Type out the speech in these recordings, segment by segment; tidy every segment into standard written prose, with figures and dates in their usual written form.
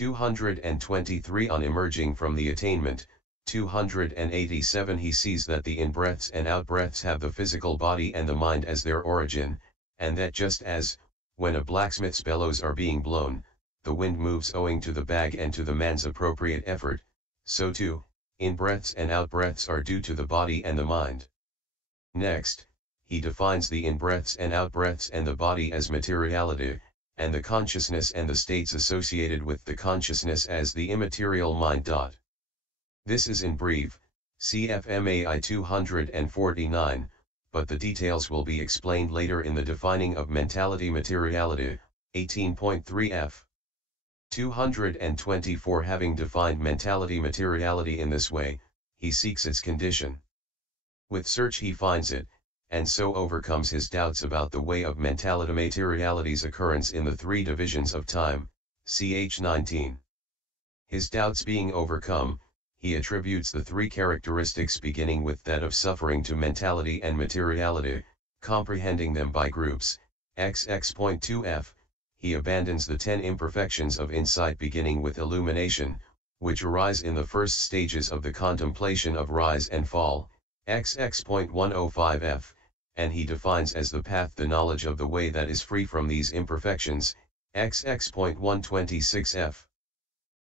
223 On emerging from the attainment, 287 He sees that the in-breaths and out-breaths have the physical body and the mind as their origin, and that just as, when a blacksmith's bellows are being blown, the wind moves owing to the bag and to the man's appropriate effort, so too, in-breaths and out-breaths are due to the body and the mind. Next, he defines the in-breaths and out-breaths and the body as materiality, and the consciousness and the states associated with the consciousness as the immaterial mind. This is in brief, CFMAI 249, but the details will be explained later in the defining of mentality materiality, 18.3 f. 224 Having defined mentality materiality in this way, he seeks its condition. With search he finds it, and so overcomes his doubts about the way of mentality materiality's occurrence in the three divisions of time, ch 19. His doubts being overcome, he attributes the three characteristics beginning with that of suffering to mentality and materiality, comprehending them by groups, xx.2 f. He abandons the 10 imperfections of insight beginning with illumination, which arise in the first stages of the contemplation of rise and fall, xx.105 f, and he defines as the path the knowledge of the way that is free from these imperfections, xx.126 f.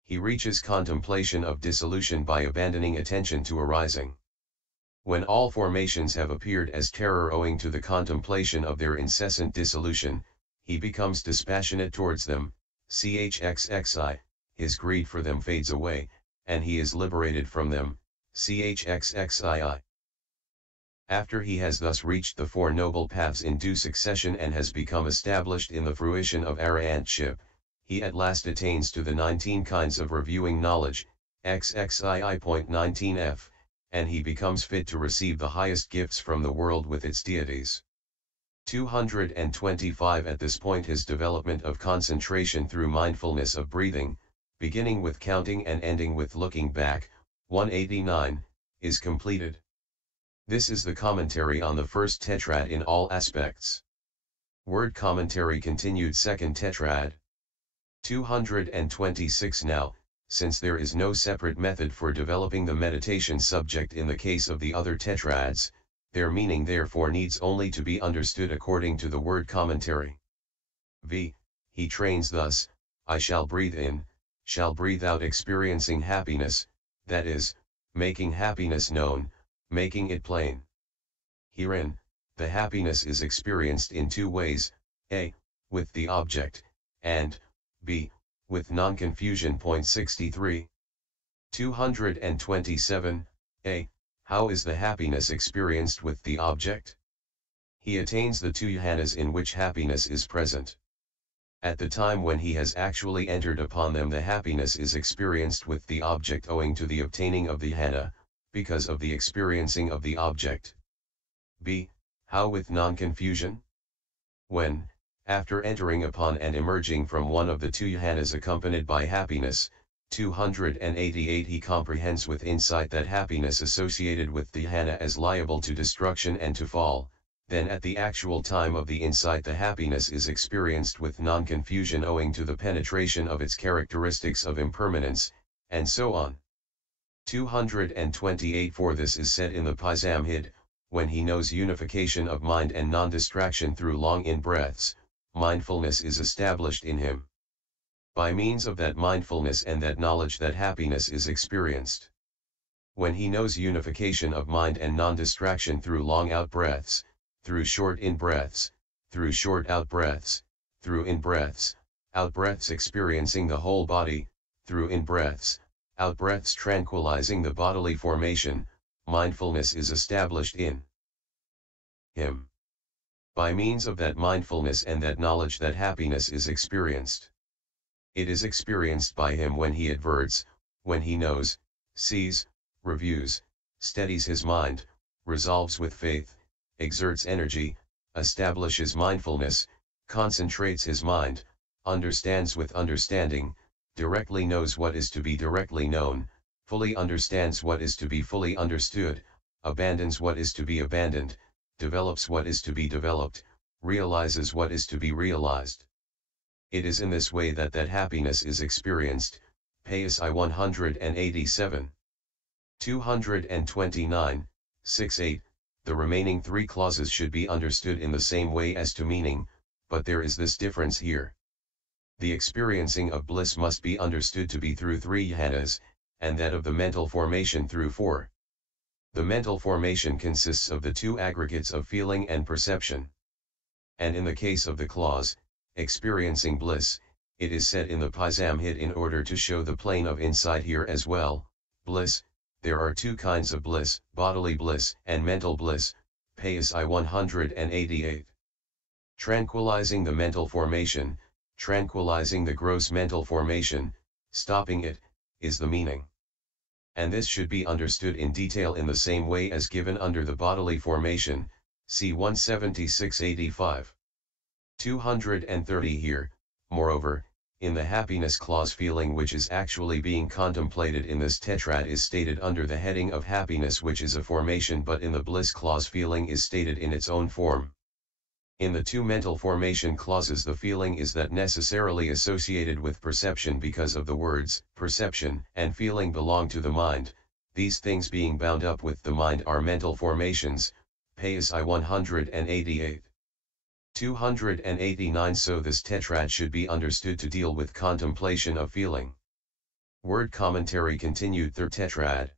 He reaches contemplation of dissolution by abandoning attention to arising. When all formations have appeared as terror owing to the contemplation of their incessant dissolution, he becomes dispassionate towards them, chxxi, his greed for them fades away, and he is liberated from them, chxxii. After he has thus reached the Four Noble Paths in due succession and has become established in the fruition of arahantship, he at last attains to the 19 kinds of reviewing knowledge, xxii.19 f, and he becomes fit to receive the highest gifts from the world with its deities. 225 At this point his development of concentration through mindfulness of breathing, beginning with counting and ending with looking back, 189, is completed. This is the commentary on the first tetrad in all aspects. Word commentary continued second tetrad. 226 Now, since there is no separate method for developing the meditation subject in the case of the other tetrads, their meaning therefore needs only to be understood according to the word commentary. V. He trains thus, I shall breathe in, shall breathe out experiencing happiness, that is, making happiness known, making it plain. Herein, the happiness is experienced in two ways, a. with the object, and b. with non-confusion. 63. 227, a. How is the happiness experienced with the object? He attains the two jhanas in which happiness is present. At the time when he has actually entered upon them, the happiness is experienced with the object owing to the obtaining of the jhana, because of the experiencing of the object. b. How with non-confusion? When, after entering upon and emerging from one of the two jhanas accompanied by happiness, 288 he comprehends with insight that happiness associated with the jhana as liable to destruction and to fall, then at the actual time of the insight the happiness is experienced with non-confusion owing to the penetration of its characteristics of impermanence, and so on. 228 For this is said in the Paisamhid, when he knows unification of mind and non-distraction through long in-breaths, mindfulness is established in him. By means of that mindfulness and that knowledge that happiness is experienced. When he knows unification of mind and non-distraction through long out-breaths, through short in-breaths, through short out-breaths, through in-breaths, out-breaths experiencing the whole body, through in-breaths, out-breaths tranquilizing the bodily formation, mindfulness is established in him. By means of that mindfulness and that knowledge that happiness is experienced. It is experienced by him when he adverts, when he knows, sees, reviews, steadies his mind, resolves with faith, exerts energy, establishes mindfulness, concentrates his mind, understands with understanding, directly knows what is to be directly known, fully understands what is to be fully understood, abandons what is to be abandoned, develops what is to be developed, realizes what is to be realized. It is in this way that happiness is experienced. PSI 187. 229, 6-8. The remaining three clauses should be understood in the same way as to meaning, but there is this difference here. The experiencing of bliss must be understood to be through three jhanas, and that of the mental formation through four. The mental formation consists of the two aggregates of feeling and perception. And in the case of the clause, experiencing bliss, it is said in the Pali in order to show the plane of insight here as well. Bliss, there are two kinds of bliss, bodily bliss and mental bliss. PSI 188. Tranquilizing the mental formation, tranquilizing the gross mental formation, stopping it, is the meaning. And this should be understood in detail in the same way as given under the bodily formation, c. 176-85. 230 here. Moreover, in the happiness clause, feeling which is actually being contemplated in this tetrad is stated under the heading of happiness, which is a formation, but in the bliss clause feeling is stated in its own form. In the two mental formation clauses, the feeling is that necessarily associated with perception because of the words perception and feeling belong to the mind. These things being bound up with the mind are mental formations. PSI 188. 289. So this tetrad should be understood to deal with contemplation of feeling. Word commentary continued. Third tetrad.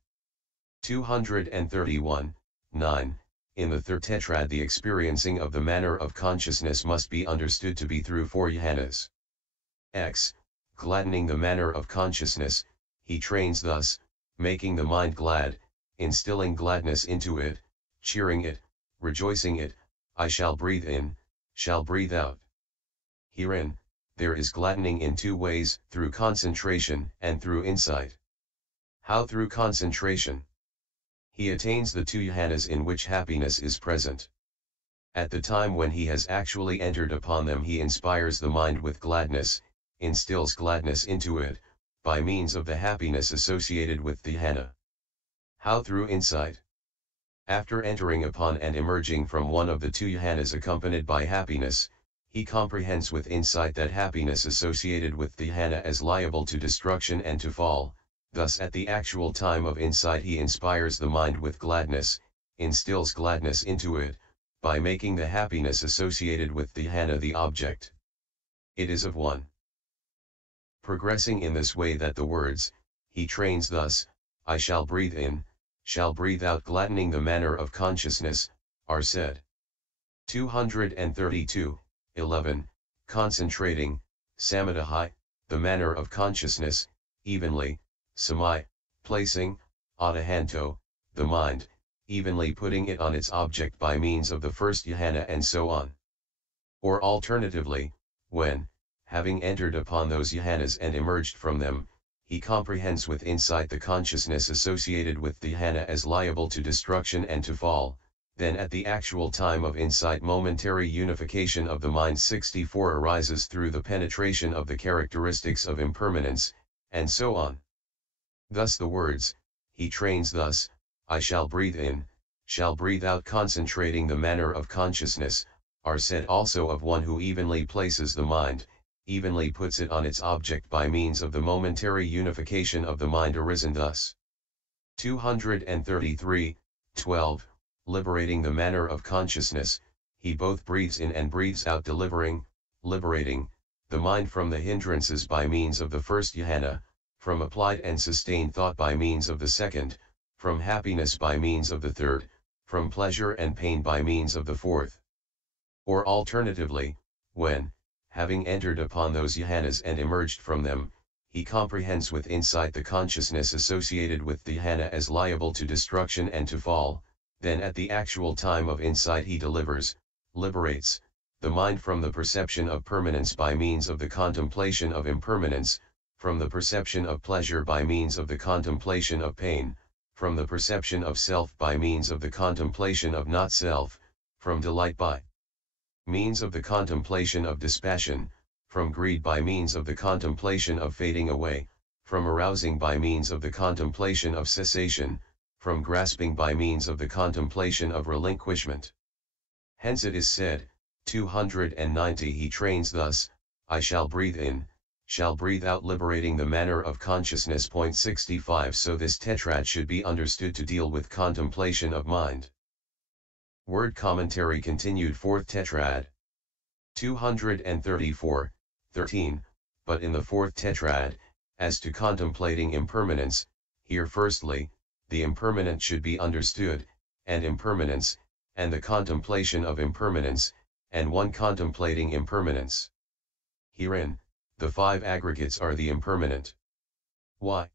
231, 9. In the third tetrad, the experiencing of the manner of consciousness must be understood to be through four jhanas. X. Gladdening the manner of consciousness, he trains thus, making the mind glad, instilling gladness into it, cheering it, rejoicing it. I shall breathe in, shall breathe out. Herein, there is gladdening in two ways, through concentration and through insight. How? Through concentration. He attains the two jhanas in which happiness is present. At the time when he has actually entered upon them, he inspires the mind with gladness, instills gladness into it, by means of the happiness associated with the jhana. How? Through insight. After entering upon and emerging from one of the two jhanas accompanied by happiness, he comprehends with insight that happiness associated with the jhana as liable to destruction and to fall. Thus at the actual time of insight he inspires the mind with gladness, instills gladness into it, by making the happiness associated with the jhana the object. It is of one. Progressing in this way that the words, he trains thus, I shall breathe in, shall breathe out, gladdening the manner of consciousness, are said. 232, 11. Concentrating, samadhi, the manner of consciousness, evenly, samai, placing, adahanto, the mind, evenly putting it on its object by means of the first jhana, and so on. Or alternatively, when, having entered upon those jhanas and emerged from them, he comprehends with insight the consciousness associated with the jhana as liable to destruction and to fall, then at the actual time of insight momentary unification of the mind 64 arises through the penetration of the characteristics of impermanence, and so on. Thus the words, he trains thus, I shall breathe in, shall breathe out, concentrating the manner of consciousness, are said also of one who evenly places the mind, evenly puts it on its object by means of the momentary unification of the mind arisen thus. 233, 12. Liberating the manner of consciousness, he both breathes in and breathes out, liberating, the mind from the hindrances by means of the first jhana, from applied and sustained thought by means of the second, from happiness by means of the third, from pleasure and pain by means of the fourth. Or alternatively, when, having entered upon those jhanas and emerged from them, he comprehends with insight the consciousness associated with the jhana as liable to destruction and to fall, then at the actual time of insight he liberates, the mind from the perception of permanence by means of the contemplation of impermanence, from the perception of pleasure by means of the contemplation of pain, from the perception of self by means of the contemplation of not self, from delight by means of the contemplation of dispassion, from greed by means of the contemplation of fading away, from arousing by means of the contemplation of cessation, from grasping by means of the contemplation of relinquishment. Hence it is said, 290, he trains thus, I shall breathe in, shall breathe out, liberating the manner of consciousness. 65. So this tetrad should be understood to deal with contemplation of mind. Word commentary continued. Fourth tetrad. 234, 13, but in the fourth tetrad, as to contemplating impermanence, here firstly, the impermanent should be understood, and impermanence, and the contemplation of impermanence, and one contemplating impermanence. Herein, the five aggregates are the impermanent. Why?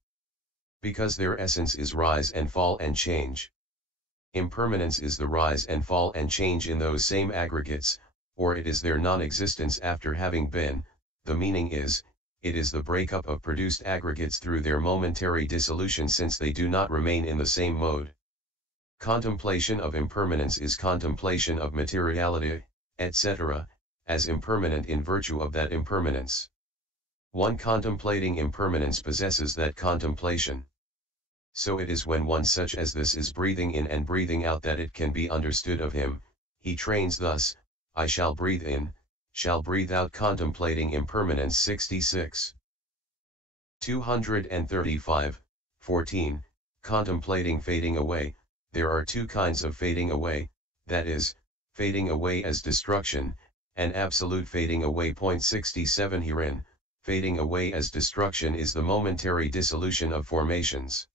Because their essence is rise and fall and change. Impermanence is the rise and fall and change in those same aggregates, or it is their non-existence after having been. The meaning is, it is the breakup of produced aggregates through their momentary dissolution, since they do not remain in the same mode. Contemplation of impermanence is contemplation of materiality, etc., as impermanent in virtue of that impermanence. One contemplating impermanence possesses that contemplation. So it is when one such as this is breathing in and breathing out that it can be understood of him. He trains thus, I shall breathe in, shall breathe out, contemplating impermanence. 66. 235, 14, contemplating fading away. There are two kinds of fading away, that is, fading away as destruction, and absolute fading away. 67. Herein, fading away as destruction is the momentary dissolution of formations.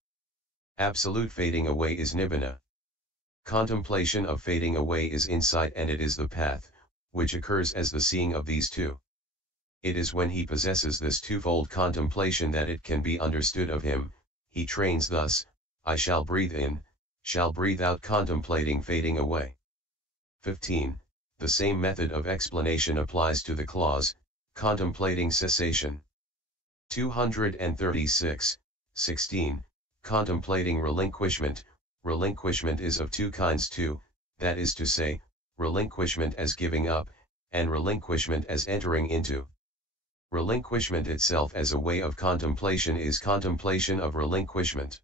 Absolute fading away is nibbana. Contemplation of fading away is insight, and it is the path, which occurs as the seeing of these two. It is when he possesses this twofold contemplation that it can be understood of him. He trains thus, I shall breathe in, shall breathe out, contemplating fading away. 15. The same method of explanation applies to the clause, contemplating cessation. 236, 16. Contemplating relinquishment. Relinquishment is of two kinds too, that is to say, relinquishment as giving up, and relinquishment as entering into. Relinquishment itself as a way of contemplation is contemplation of relinquishment.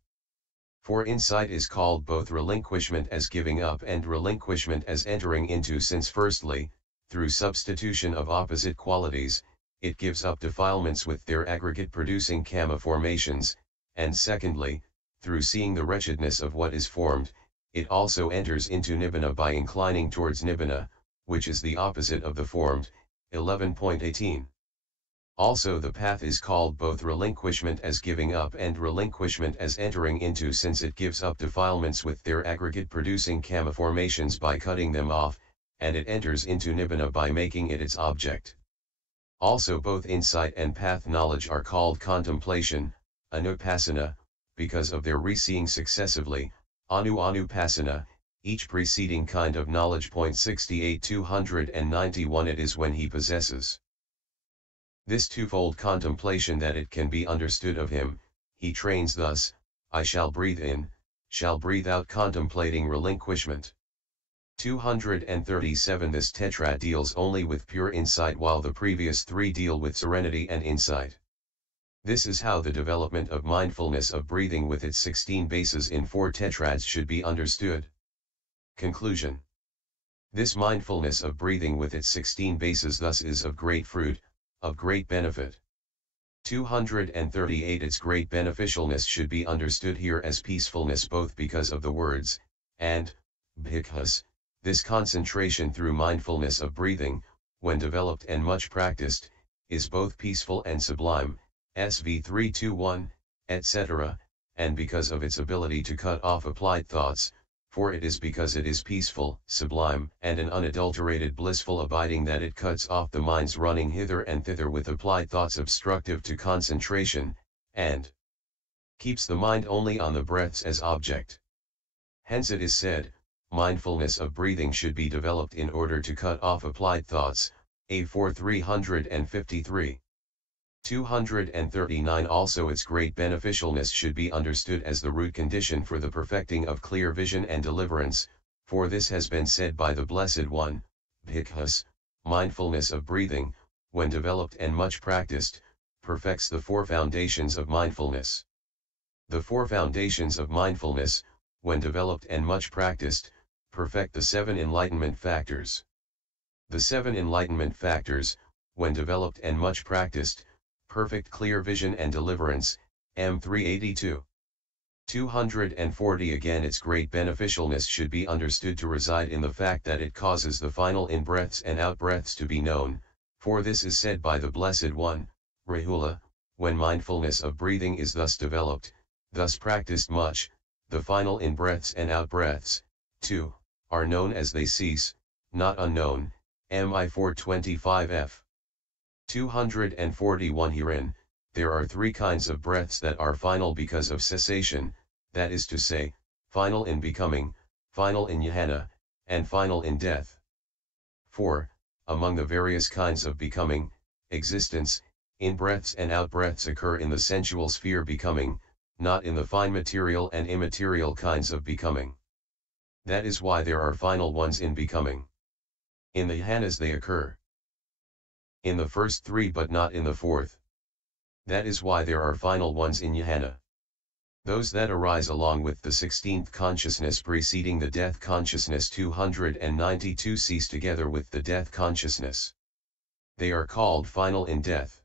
For insight is called both relinquishment as giving up and relinquishment as entering into, since firstly, through substitution of opposite qualities, it gives up defilements with their aggregate producing kama formations, and secondly, through seeing the wretchedness of what is formed, it also enters into nibbana by inclining towards nibbana, which is the opposite of the formed. 11.18. Also the path is called both relinquishment as giving up and relinquishment as entering into, since it gives up defilements with their aggregate producing kama formations by cutting them off, and it enters into nibbana by making it its object. Also both insight and path knowledge are called contemplation, anupassana, because of their re-seeing successively, anupassana, each preceding kind of knowledge. 68. 291. It is when he possesses this twofold contemplation that it can be understood of him. He trains thus, I shall breathe in, shall breathe out, contemplating relinquishment. 237. This tetrad deals only with pure insight, while the previous three deal with serenity and insight. This is how the development of mindfulness of breathing with its 16 bases in 4 tetrads should be understood. Conclusion. This mindfulness of breathing with its 16 bases thus is of great fruit, of great benefit. 238. Its great beneficialness should be understood here as peacefulness, both because of the words, and, bhikkhus, this concentration through mindfulness of breathing, when developed and much practiced, is both peaceful and sublime, SV 321, etc., and because of its ability to cut off applied thoughts, for it is because it is peaceful, sublime, and an unadulterated blissful abiding that it cuts off the mind's running hither and thither with applied thoughts obstructive to concentration, and keeps the mind only on the breaths as object. Hence it is said, mindfulness of breathing should be developed in order to cut off applied thoughts, A4 353. 239. Also its great beneficialness should be understood as the root condition for the perfecting of clear vision and deliverance, for this has been said by the Blessed One, Bhikkhus, mindfulness of breathing, when developed and much practiced, perfects the 4 foundations of mindfulness. The 4 foundations of mindfulness, when developed and much practiced, perfect the 7 enlightenment factors. The 7 enlightenment factors, when developed and much practiced, perfect clear vision and deliverance, M 382. 240 Again, its great beneficialness should be understood to reside in the fact that it causes the final in-breaths and out-breaths to be known, for this is said by the Blessed One, Rahula, when mindfulness of breathing is thus developed, thus practiced much, the final in-breaths and out-breaths, too, are known as they cease, not unknown, MI 425F. 241 Herein, there are three kinds of breaths that are final because of cessation, that is to say, final in becoming, final in jhana, and final in death. 4. Among the various kinds of becoming, existence, in-breaths and out-breaths occur in the sensual sphere becoming, not in the fine material and immaterial kinds of becoming. That is why there are final ones in becoming. In the jhanas they occur in the first three but not in the fourth. That is why there are final ones in jhana. Those that arise along with the 16th consciousness preceding the death consciousness 292 cease together with the death consciousness. They are called final in death.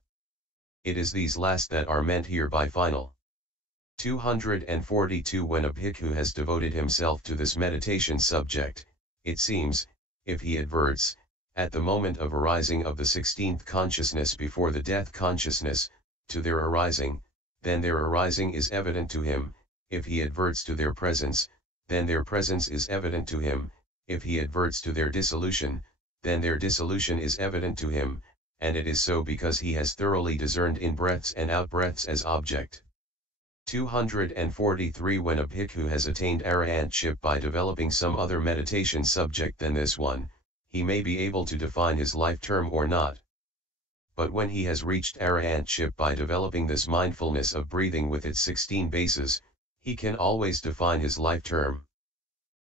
It is these last that are meant here by final. 242 When a bhikkhu has devoted himself to this meditation subject, it seems, if he adverts, at the moment of arising of the 16th consciousness before the death consciousness, to their arising, then their arising is evident to him, if he adverts to their presence, then their presence is evident to him, if he adverts to their dissolution, then their dissolution is evident to him, and it is so because he has thoroughly discerned in-breaths and out-breaths as object. 243 When a bhikkhu has attained arahantship by developing some other meditation subject than this one, he may be able to define his life term or not. But when he has reached arahantship by developing this mindfulness of breathing with its 16 bases, he can always define his life term.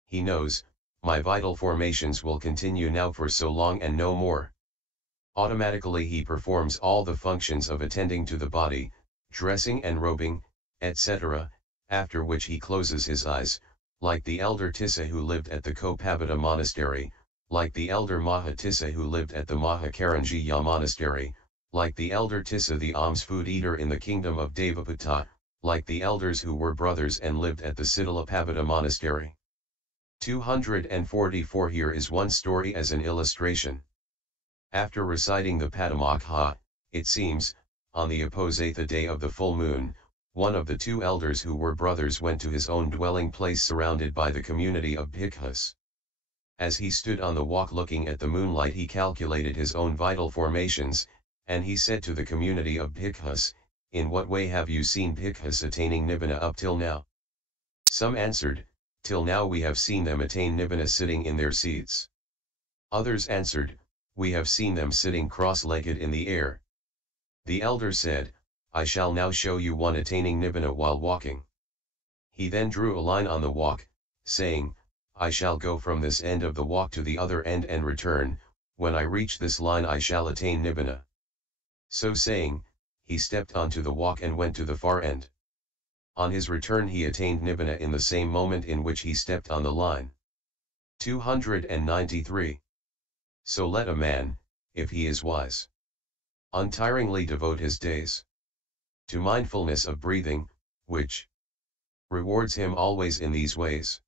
He knows, my vital formations will continue now for so long and no more. Automatically he performs all the functions of attending to the body, dressing and robing, etc., after which he closes his eyes, like the elder Tissa who lived at the Kopabita monastery, like the elder Maha Tissa who lived at the Mahakaranjaya monastery, like the elder Tissa the alms food eater in the kingdom of Devaputta, like the elders who were brothers and lived at the Siddhalapabita monastery. 244 Here is one story as an illustration. After reciting the Padamokha, it seems, on the Aposatha day of the full moon, one of the two elders who were brothers went to his own dwelling place surrounded by the community of bhikkhus. As he stood on the walk looking at the moonlight he calculated his own vital formations, and he said to the community of bhikkhus, in what way have you seen bhikkhus attaining nibbana up till now? Some answered, till now we have seen them attain nibbana sitting in their seats. Others answered, we have seen them sitting cross-legged in the air. The elder said, I shall now show you one attaining nibbana while walking. He then drew a line on the walk, saying, I shall go from this end of the walk to the other end and return, when I reach this line I shall attain nibbana. So saying, he stepped onto the walk and went to the far end. On his return he attained nibbana in the same moment in which he stepped on the line. 293. So let a man, if he is wise, untiringly devote his days to mindfulness of breathing, which rewards him always in these ways.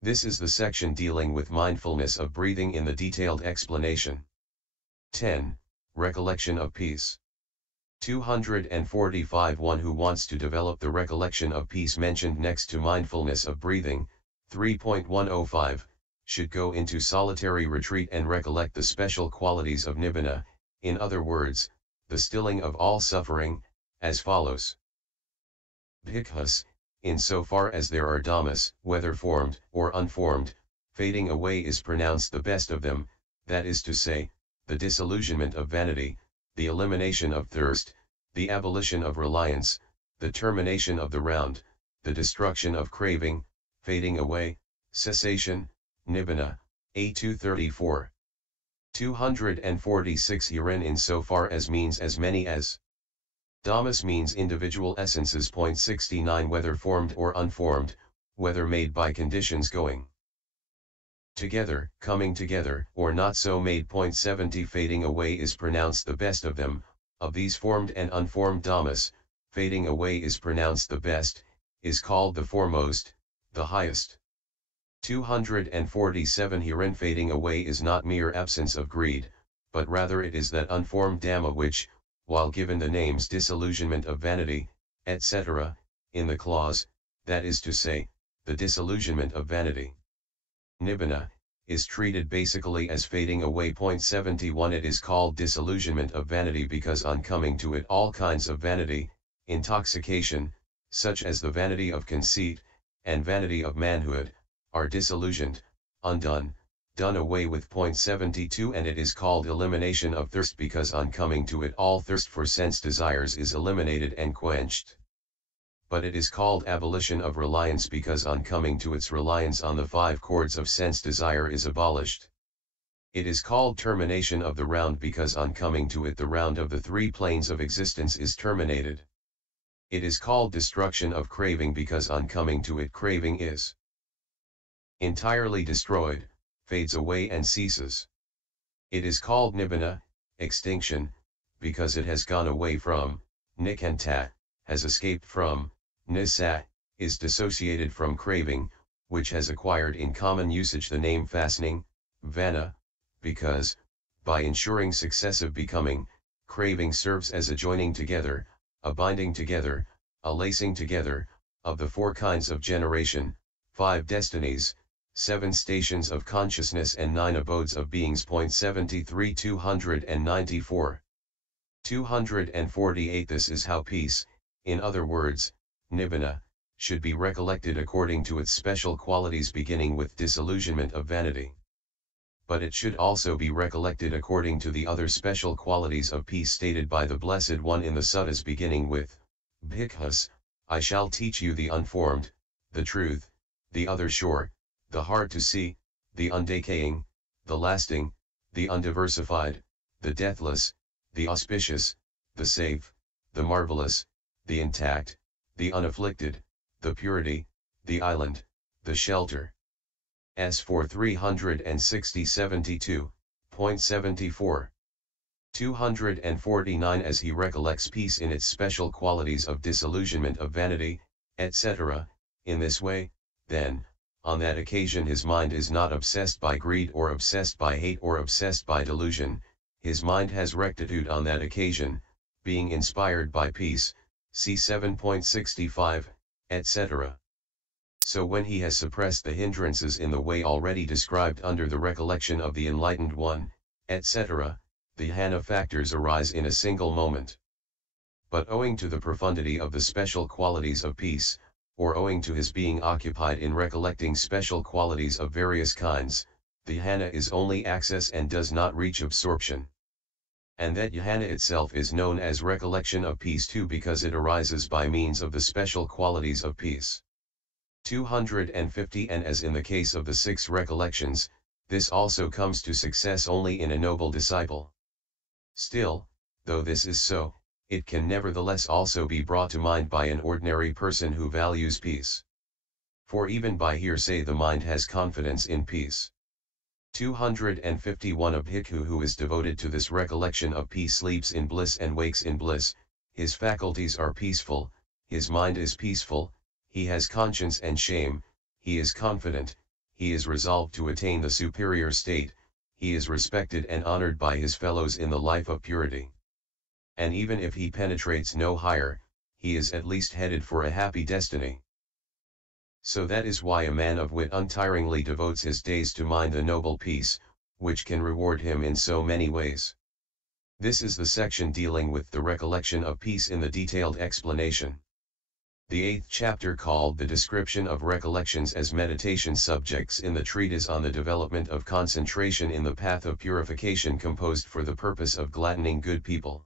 This is the section dealing with mindfulness of breathing in the detailed explanation. 10. Recollection of peace. 245 One who wants to develop the recollection of peace mentioned next to mindfulness of breathing, 3.105, should go into solitary retreat and recollect the special qualities of nibbana, in other words, the stilling of all suffering, as follows. Bhikkhus, in so far as there are dhammas, whether formed or unformed, fading away is pronounced the best of them, that is to say, the disillusionment of vanity, the elimination of thirst, the abolition of reliance, the termination of the round, the destruction of craving, fading away, cessation, nibbana, A234. 246 Herein in so far as means as many as. Dhammas means individual essences. 69 Whether formed or unformed, whether made by conditions going Together, coming together, or not so made. 70 Fading away is pronounced the best of them, of these formed and unformed dhammas, fading away is pronounced the best, is called the foremost, the highest. 247 Herein fading away is not mere absence of greed, but rather it is that unformed dhamma which, while given the names disillusionment of vanity, etc., in the clause, that is to say, the disillusionment of vanity, nibbana, is treated basically as fading away. 71 It is called disillusionment of vanity because on coming to it all kinds of vanity, intoxication, such as the vanity of conceit, and vanity of manhood, are disillusioned, undone, done away with. 72 And it is called elimination of thirst because on coming to it all thirst for sense desires is eliminated and quenched. But it is called abolition of reliance because on coming to its reliance on the 5 cords of sense desire is abolished. It is called termination of the round because on coming to it the round of the 3 planes of existence is terminated. It is called destruction of craving because on coming to it craving is entirely destroyed, fades away and ceases. It is called nibbana, extinction, because it has gone away from, nikanta, has escaped from, nisa, is dissociated from craving, which has acquired in common usage the name fastening, vana, because, by ensuring successive becoming, craving serves as a joining together, a binding together, a lacing together, of the 4 kinds of generation, 5 destinies, 7 stations of consciousness and 9 abodes of beings. 73 294 248 This is how peace, in other words, nibbana, should be recollected according to its special qualities beginning with disillusionment of vanity. But it should also be recollected according to the other special qualities of peace stated by the Blessed One in the suttas beginning with, Bhikkhus, I shall teach you the unformed, the truth, the other shore, the hard to see, the undecaying, the lasting, the undiversified, the deathless, the auspicious, the safe, the marvelous, the intact, the unafflicted, the purity, the island, the shelter. S4 360 72.74 249 As he recollects peace in its special qualities of disillusionment of vanity, etc., in this way, then, on that occasion his mind is not obsessed by greed or obsessed by hate or obsessed by delusion, his mind has rectitude on that occasion, being inspired by peace, c. 7.65, etc. So when he has suppressed the hindrances in the way already described under the recollection of the enlightened one, etc., the jhana factors arise in a single moment. But owing to the profundity of the special qualities of peace, or owing to his being occupied in recollecting special qualities of various kinds, the jhana is only access and does not reach absorption. And that jhana itself is known as recollection of peace too because it arises by means of the special qualities of peace. 250 And as in the case of the 6 recollections, this also comes to success only in a noble disciple. Still, though this is so, it can nevertheless also be brought to mind by an ordinary person who values peace. For even by hearsay the mind has confidence in peace. 251 A bhikkhu who is devoted to this recollection of peace sleeps in bliss and wakes in bliss, his faculties are peaceful, his mind is peaceful, he has conscience and shame, he is confident, he is resolved to attain the superior state, he is respected and honored by his fellows in the life of purity. And even if he penetrates no higher, he is at least headed for a happy destiny. So that is why a man of wit untiringly devotes his days to mind the noble peace, which can reward him in so many ways. This is the section dealing with the recollection of peace in the detailed explanation. The 8th chapter called the description of recollections as meditation subjects in the treatise on the development of concentration in the path of purification composed for the purpose of gladdening good people.